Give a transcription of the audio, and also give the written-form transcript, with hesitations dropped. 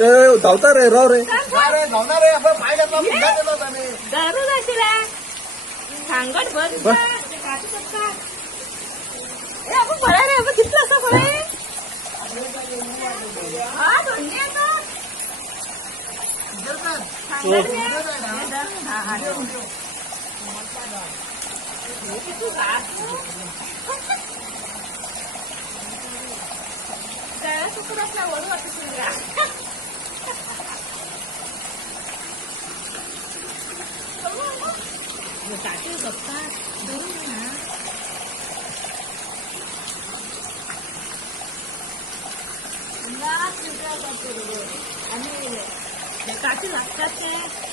धावता रे राव रे धावणार आहे आपण पाय घातला पुन्हा गेलो आम्ही दारू जायला सांगत बस आपण भराय रे आपण किती असं भराय हा धन्य त्याला सुकून असला वरून वाटत ताटी गप्पा धरून ना आणि ताटी लागतात ते